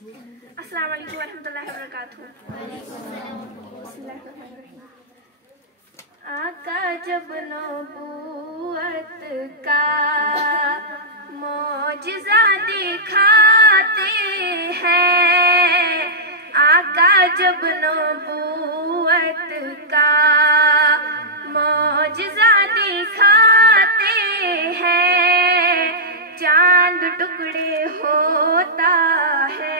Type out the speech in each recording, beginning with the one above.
अस्सलाम वालेकुम वरहमतुल्लाहि वबरकातुहू। आका जब नबूवत का मौजिज़ा दिखाते हैं, आका जब नबूवत का मौजिज़ा दिखाते हैं, चांद टुकड़े होता है,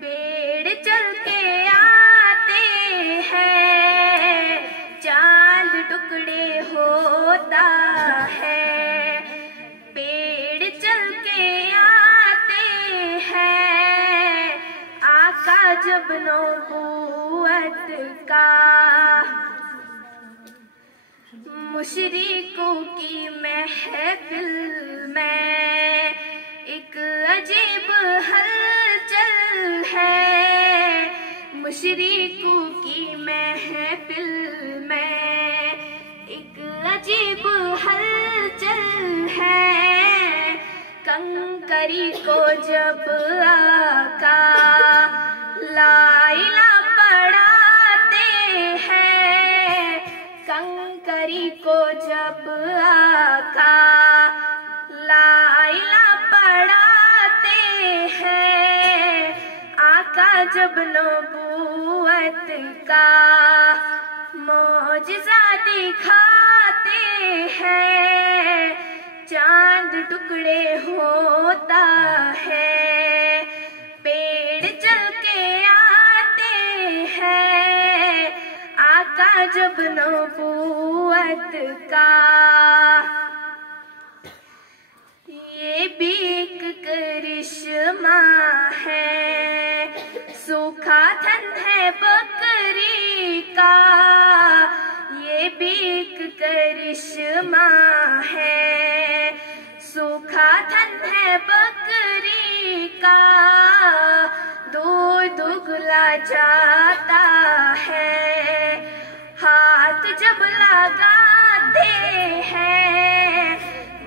पेड़ चल के आते हैं, चांद टुकड़े होता है, पेड़ चल के आते हैं, आका जब नबूवत का मुशरिकों की महफिल में एक अजीब हलचल है, मुशरिकों की महफिल में एक अजीब हलचल है, कंकरी को जब आका ला इलाहा पढ़ाते हैं, कंकरी को जब आका ला इलाहा पढ़ाते हैं, आका जब नबूवत का मौजिज़ा दिखाते हैं, चांद टुकड़े होता है, पेड़ चल के आते हैं, आका जब नबूवत का। ये भी एक करिश्मा है, सूखा थन है बकरी का, ये भी एक करिश्मा है, सूखा थन है बकरी का, दूध उगला जाता है, हाथ जब लगाते हैं,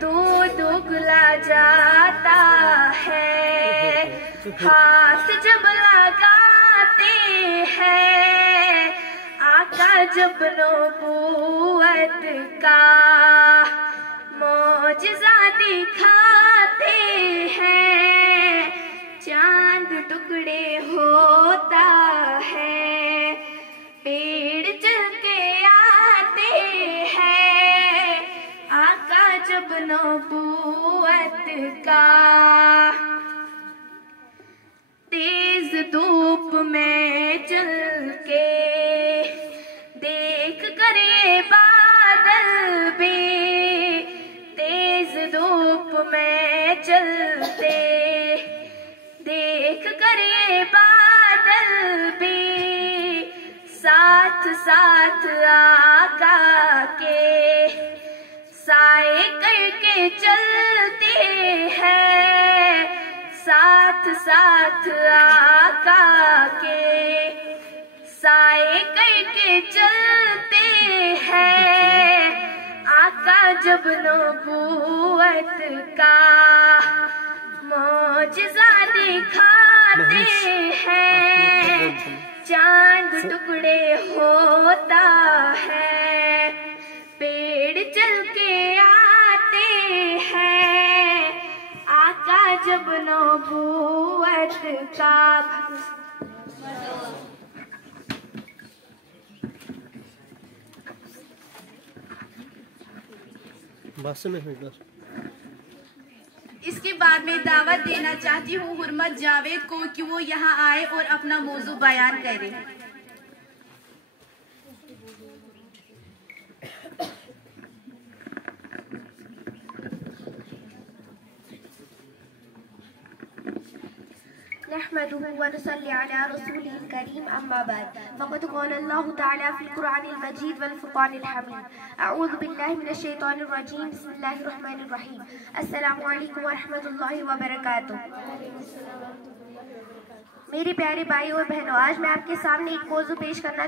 दूध उगला जाता है, हाथ जब लगाते हैं, आका जब नबूवत का मौजिज़ा दिखाते हैं, चांद टुकड़े होता है, पेड़ चल के आते हैं, आका जब नबूवत का। तेज धूप में चल के देख कर ये बादल भी, तेज धूप में चलते देख कर ये बादल भी, साथ साथ आका के साए करके चलते हैं, साथ साथ आका के साए करके चलते हैं, आका जब नबूवत का मौजिज़ा दिखाते हैं, चांद टुकड़े होता है, पेड़ चल के आते हैं, आका जब नबूवत का। इसके बाद में दावत देना चाहती हूँ हुर्मत जावेद को कि वो यहाँ आए और अपना मौजू बयान करें। नहमदुहु व नुसल्ली अला रसूलिल करीम अम्मा बाद फ़क़द क़ाल अल्लाहु तआला फ़िल क़ुरआनिल मजीद वल फ़ुरक़ानिल हमीद अऊज़ु बिल्लाहि मिनश शैतानिर रजीम बिस्मिल्लाहिर रहमानिर रहीम अस्सलामु अलैकुम व रहमतुल्लाहि व बरकातुहू। मेरे प्यारे भाई और बहनों, आज मैं आपके सामने एक मौजू पेश करना